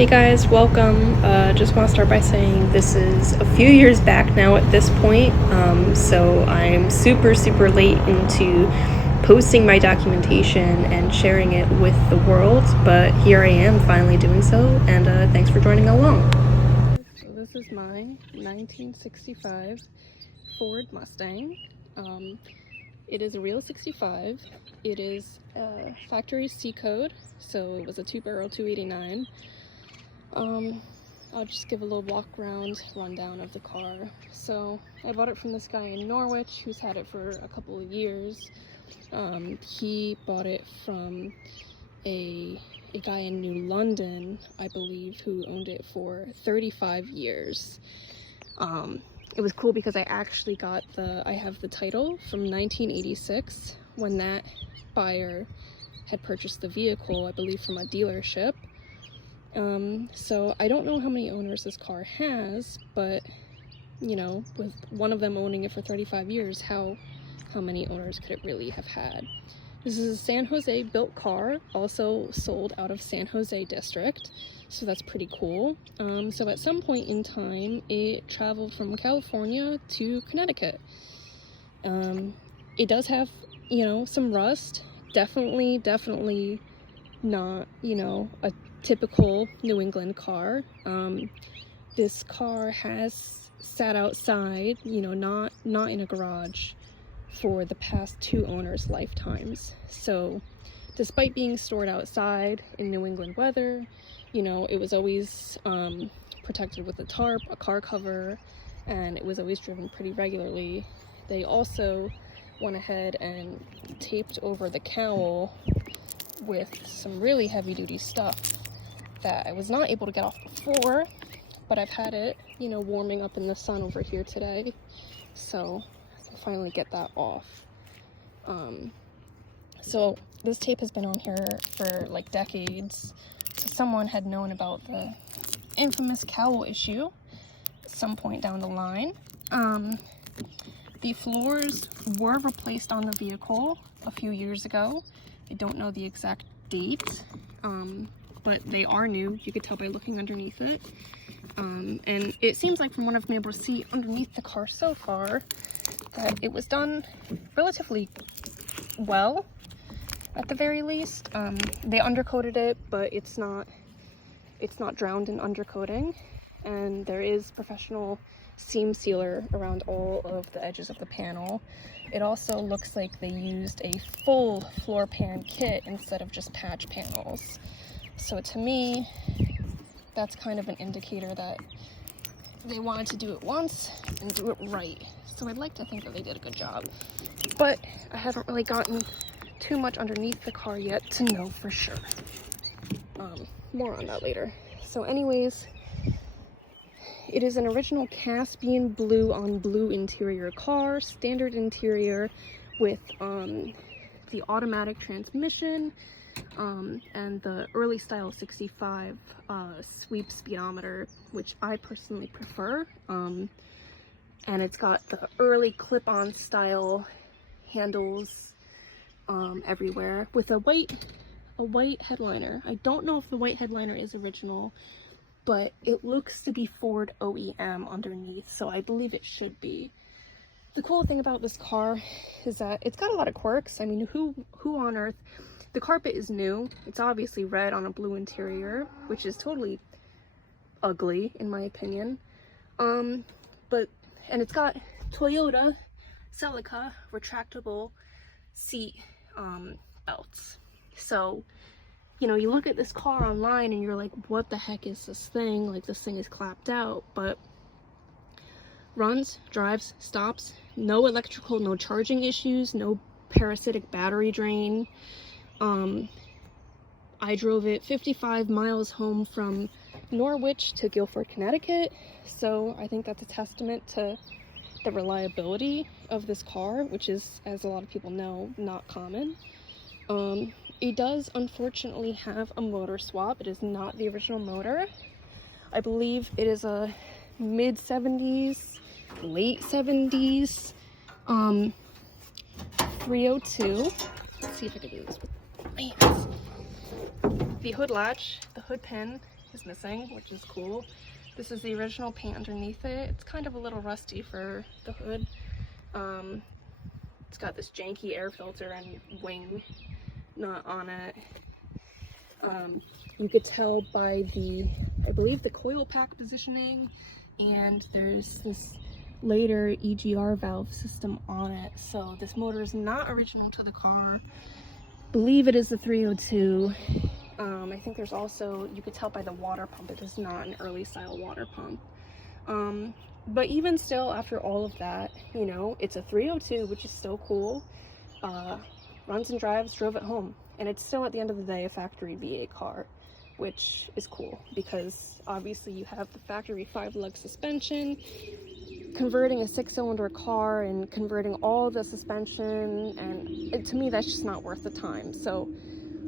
Hey guys, welcome. Just want to start by saying this is a few years back now at this point, so I'm super late into posting my documentation and sharing it with the world, but here I am finally doing so, and thanks for joining along. So this is my 1965 Ford Mustang. It is a real 65. It is a factory C code, so it was a 2-barrel 289. I'll just give a little walk around rundown of the car. So I bought it from this guy in Norwich who's had it for a couple of years. He bought it from a guy in New London, I believe, who owned it for 35 years. It was cool because I actually got I have the title from 1986 when that buyer had purchased the vehicle, I believe, from a dealership. So I don't know how many owners this car has, but you know, with one of them owning it for 35 years, how many owners could it really have had? This is a San Jose built car, also sold out of San Jose district, so that's pretty cool. So at some point in time, it traveled from California to Connecticut. It does have, you know, some rust, definitely not, you know, a typical New England car. This car has sat outside, you know, not in a garage for the past 2 owners' lifetimes. So despite being stored outside in New England weather, you know, it was always protected with a tarp, a car cover, and it was always driven pretty regularly. They also went ahead and taped over the cowl with some really heavy-duty stuff that I was not able to get off before, but I've had it, you know, warming up in the sun over here today, so I can finally get that off. So this tape has been on here for like decades, so someone had known about the infamous cowl issue at some point down the line. The floors were replaced on the vehicle a few years ago. I don't know the exact date, but they are new. You could tell by looking underneath it. And it seems like from what I've been able to see underneath the car so far, that it was done relatively well, at the very least. They undercoated it, but it's not drowned in undercoating. And there is professional seam sealer around all of the edges of the panel. It also looks like they used a full floor pan kit instead of just patch panels. So to me, that's kind of an indicator that they wanted to do it once and do it right. So I'd like to think that they did a good job. But I haven't really gotten too much underneath the car yet to know for sure. More on that later. So anyways, it is an original Caspian blue on blue interior car, standard interior with the automatic transmission and the early style 65 sweep speedometer, which I personally prefer. And it's got the early clip-on style handles everywhere with a white headliner. I don't know if the white headliner is original, but it looks to be Ford OEM underneath, so I believe it should be. The cool thing about this car is that it's got a lot of quirks. I mean, who on earth? The carpet is new. It's obviously red on a blue interior, which is totally ugly in my opinion. And it's got Toyota Celica retractable seat belts. So, you know, you look at this car online and you're like, what the heck is this thing? Like, this thing is clapped out, but runs, drives, stops, no electrical, no charging issues, no parasitic battery drain. I drove it 55 miles home from Norwich to Guilford, Connecticut, so I think that's a testament to the reliability of this car, which is, as a lot of people know, not common. It does unfortunately have a motor swap. It is not the original motor. I believe it is a mid-70s, late 70s 302. Let's see if I can do this with my hands. The hood latch, the hood pin is missing, which is cool. This is the original paint underneath it. It's kind of a little rusty for the hood. It's got this janky air filter and wing nut on it. You could tell by the, I believe, the coil pack positioning, and there's this later EGR valve system on it. So this motor is not original to the car. I believe it is the 302. I think there's also, you could tell by the water pump, it is not an early style water pump. But even still, after all of that, you know, it's a 302, which is still cool. Runs and drives, drove it home. And it's still, at the end of the day, a factory V8 car, which is cool because obviously you have the factory 5-lug suspension. Converting a 6-cylinder car and converting all the suspension, and to me, that's just not worth the time. So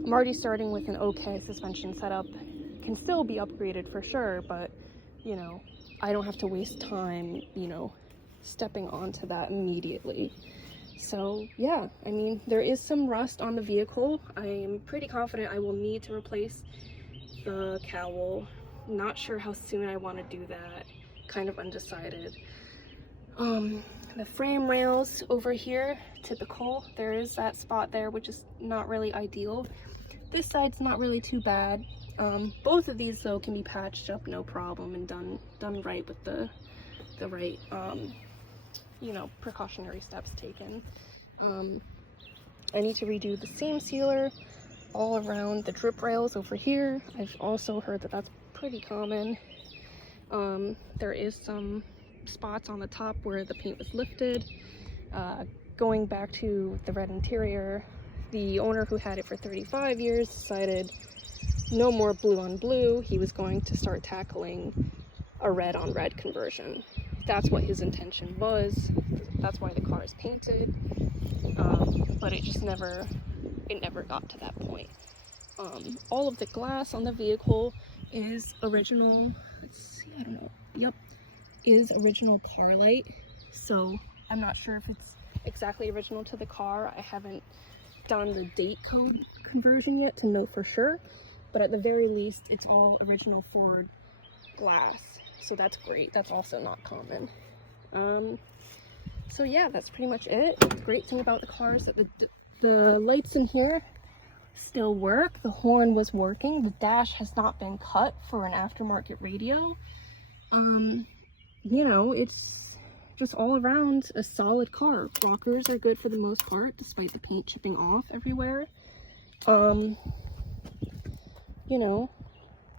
I'm already starting with an okay suspension setup. Can still be upgraded for sure, but you know, I don't have to waste time, you know, stepping onto that immediately. So yeah, I mean, there is some rust on the vehicle. I'm pretty confident I will need to replace the cowl. Not sure how soon I want to do that. Kind of undecided. The frame rails over here, typical. There is that spot there, which is not really ideal. This side's not really too bad. Both of these though can be patched up no problem and done right with the right you know, precautionary steps taken. I need to redo the seam sealer all around the drip rails over here. I've also heard that that's pretty common. There is some spots on the top where the paint was lifted. Going back to the red interior, the owner who had it for 35 years decided no more blue on blue. He was going to start tackling a red on red conversion. That's what his intention was. That's why the car is painted. But it just never got to that point. All of the glass on the vehicle is original. Let's see, I don't know. Yep, is original car light. So I'm not sure if it's exactly original to the car. I haven't done the date code conversion yet to know for sure. But at the very least, it's all original Ford glass. So that's great. That's also not common. So yeah, that's pretty much it. The great thing about the car is that the lights in here still work. The horn was working. The dash has not been cut for an aftermarket radio. You know, it's just all around a solid car. Rockers are good for the most part, despite the paint chipping off everywhere. You know,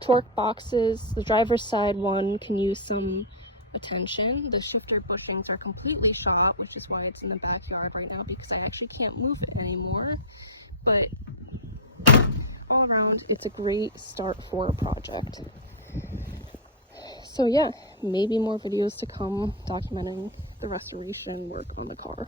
torque boxes, the driver's side one can use some attention. The shifter bushings are completely shot, which is why it's in the backyard right now, because I actually can't move it anymore. But all around, it's a great start for a project. So yeah, maybe more videos to come documenting the restoration work on the car.